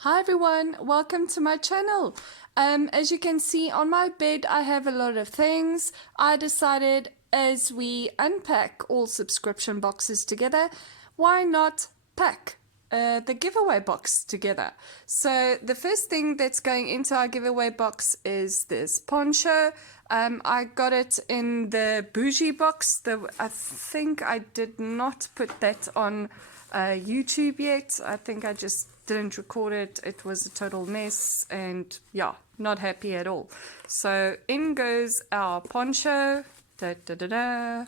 Hi everyone, welcome to my channel. As you can see on my bed, I have a lot of things. I decided as we unpack all subscription boxes together, why not pack the giveaway box together? So the first thing that's going into our giveaway box is this poncho. I got it in the bougie box. I think I did not put that on YouTube yet. I think I just didn't record it. It was a total mess and yeah, not happy at all. So in goes our poncho. Da, da, da, da.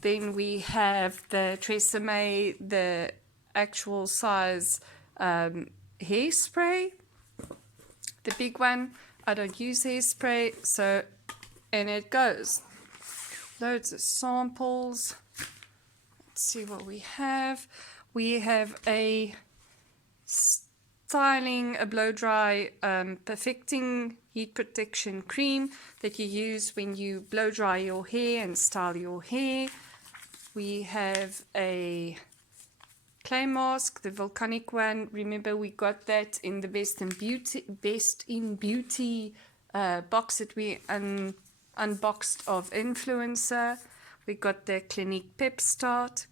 Then we have the Tresemme, the actual size hairspray. The big one. I don't use hairspray, so and it goes. Loads of samples. Let's see what we have. We have a a blow dry perfecting heat protection cream that you use when you blow dry your hair and style your hair. We have a clay mask, the volcanic one. Remember, we got that in the Best in Beauty box that we unboxed of Influencer. We got the Clinique Pep Start.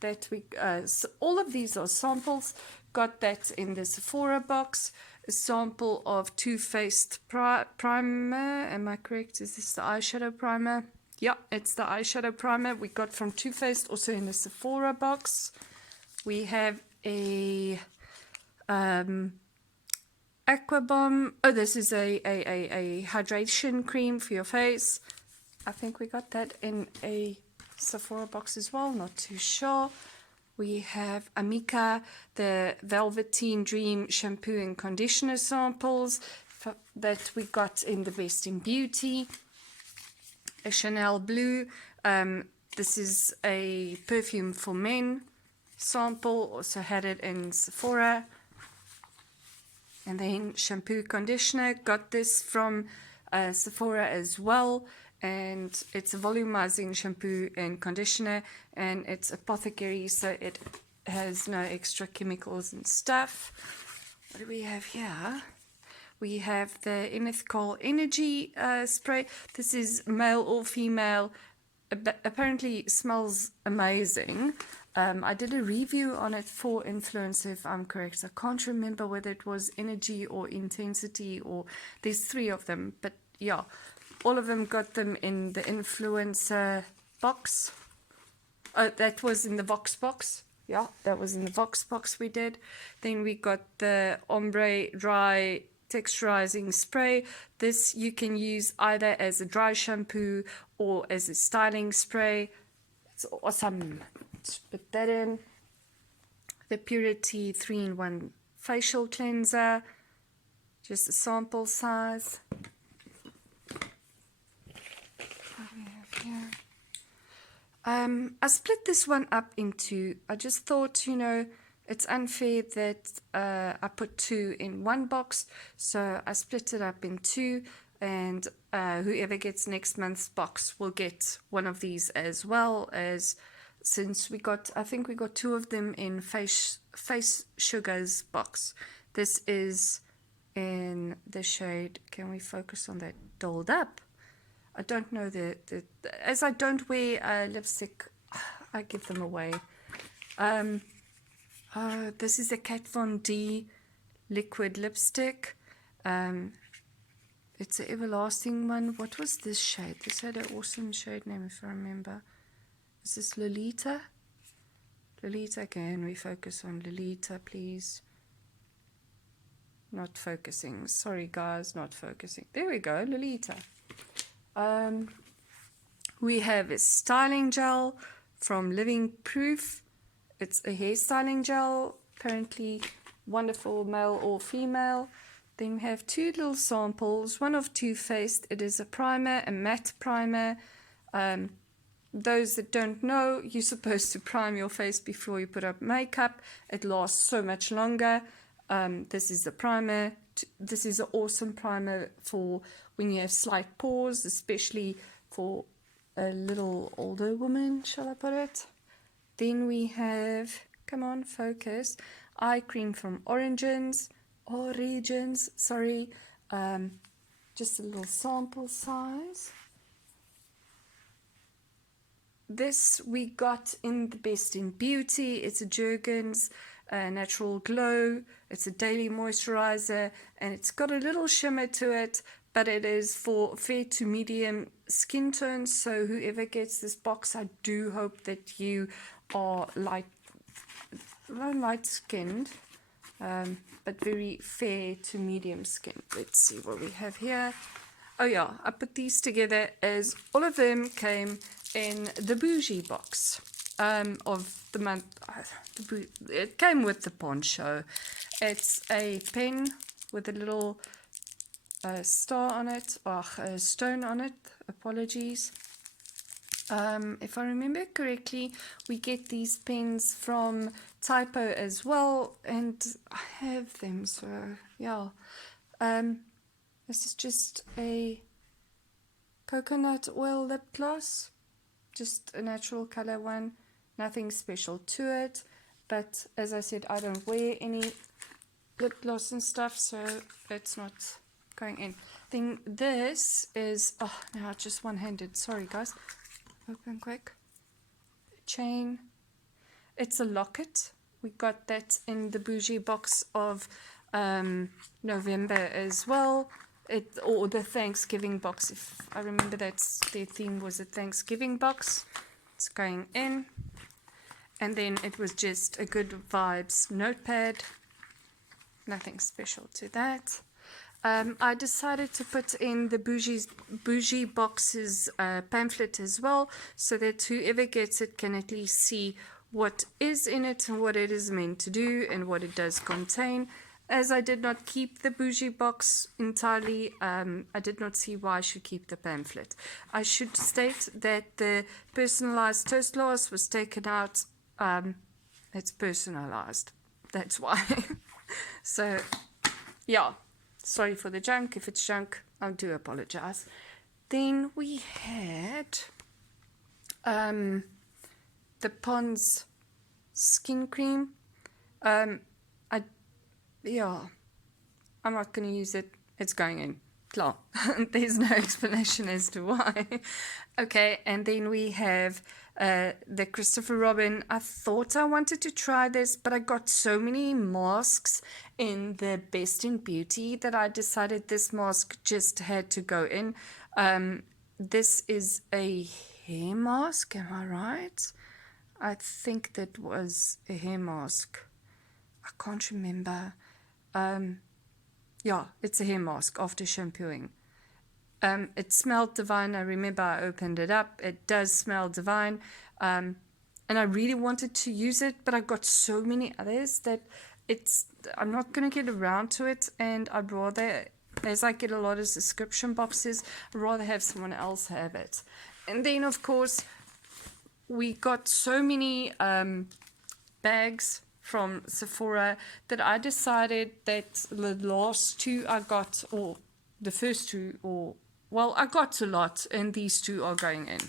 That we so all of these are samples. Got that in the Sephora box. A sample of Too Faced primer. Am I correct? Is this the eyeshadow primer? Yeah, it's the eyeshadow primer we got from Too Faced, also in the Sephora box. We have a Aqua Bomb. Oh, this is a hydration cream for your face. I think we got that in a Sephora box as well, not too sure. We have Amika, the Velveteen Dream shampoo and conditioner samples that we got in the Best in Beauty. A Chanel Blue, this is a perfume for men sample, also had it in Sephora. And then shampoo conditioner, got this from Sephora as well. And it's a volumizing shampoo and conditioner, and it's apothecary, so it has no extra chemicals and stuff. What do we have here? We have the Enethcol Energy spray. This is male or female. Apparently smells amazing. I did a review on it for Influencer, if I'm correct. I can't remember whether it was Energy or Intensity, or there's 3 of them, but yeah. All of them got them in the Influencer box. Oh, that was in the Vox box. Yeah, that was in the Vox box we did. Then we got the Ombre Dry Texturizing Spray. This you can use either as a dry shampoo or as a styling spray. It's awesome. Let's put that in. The Purity 3-in-1 Facial Cleanser. Just a sample size. I split this one up into, I just thought, you know, it's unfair that I put 2 in one box, so I split it up in 2, and whoever gets next month's box will get one of these, as well as, since we got, I think we got 2 of them in Face Sugar's box. This is in the shade, can we focus on that, Dolled Up. I don't know as I don't wear lipstick, I give them away. This is a Kat Von D liquid lipstick. It's an everlasting one. What was this shade? This had an awesome shade name, if I remember. Is this Lolita? Lolita, can we focus on Lolita, please? Not focusing. Sorry, guys, not focusing. There we go, Lolita. We have a styling gel from Living Proof. It's a hair styling gel, apparently wonderful, male or female. Then we have 2 little samples, one of Too Faced. It is a primer, a matte primer. Those that don't know, you're supposed to prime your face before you put up makeup. It lasts so much longer. This is the primer. This is an awesome primer for when you have slight pores, especially for a little older woman, shall I put it? Then we have, come on, focus. eye cream from Origins, sorry. Just a little sample size. This we got in the Best in Beauty. It's a Jergens Natural Glow. It's a daily moisturizer, and it's got a little shimmer to it, but it is for fair to medium skin tone. So whoever gets this box, I do hope that you are light-skinned, but very fair to medium skin. Let's see what we have here. Oh yeah, I put these together as all of them came in the bougie box of the month. It came with the poncho. It's a pen with a little star on it, or a stone on it. Apologies. If I remember correctly, we get these pens from Typo as well, and I have them, so yeah. This is just a coconut oil lip gloss, just a natural color one, nothing special to it, but as I said, I don't wear any lip gloss and stuff, so it's not going in. Then this is, oh, now just one-handed, sorry guys, open quick, chain, it's a locket. We got that in the bougie box of November as well. Or the Thanksgiving box, if I remember, that's their theme, was a Thanksgiving box. It's going in. And then it was just a good vibes notepad, nothing special to that. I decided to put in the bougie boxes pamphlet as well, so that whoever gets it can at least see what is in it and what it is meant to do and what it does contain. As I did not keep the bougie box entirely, I did not see why I should keep the pamphlet. I should state that the personalized toast glass was taken out. It's personalized. That's why. So, yeah. Sorry for the junk. If it's junk, I do apologize. Then we had the Pond's skin cream. Yeah, I'm not going to use it. It's going in. Klar. There's no explanation as to why. Okay, and then we have the Christopher Robin. I thought I wanted to try this, but I got so many masks in the Best in Beauty that I decided this mask just had to go in. This is a hair mask, am I right? I think that was a hair mask. I can't remember. Yeah, it's a hair mask after shampooing. It smelled divine. I remember I opened it up. It does smell divine. And I really wanted to use it, but I got so many others that I'm not going to get around to it. And I'd rather, as I get a lot of subscription boxes, I'd rather have someone else have it. And then, of course, we got so many bags from Sephora that I decided that the last two I got, or the first two, or well, I got a lot, and these two are going in.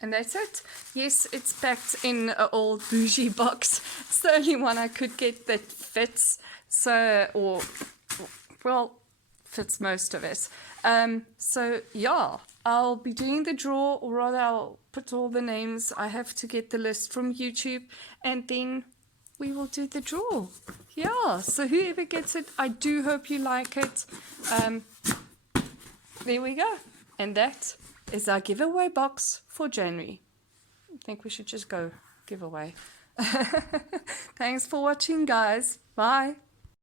And that's it. Yes, it's packed in an old bougie box. It's the only one I could get that fits. So, or well, fits most of it. So yeah, I'll be doing the draw, or rather I'll put all the names. I have to get the list from YouTube, and then we will do the draw. Yeah, so whoever gets it, I do hope you like it. There we go. And that is our giveaway box for January. I think we should just go giveaway. Thanks for watching, guys. Bye.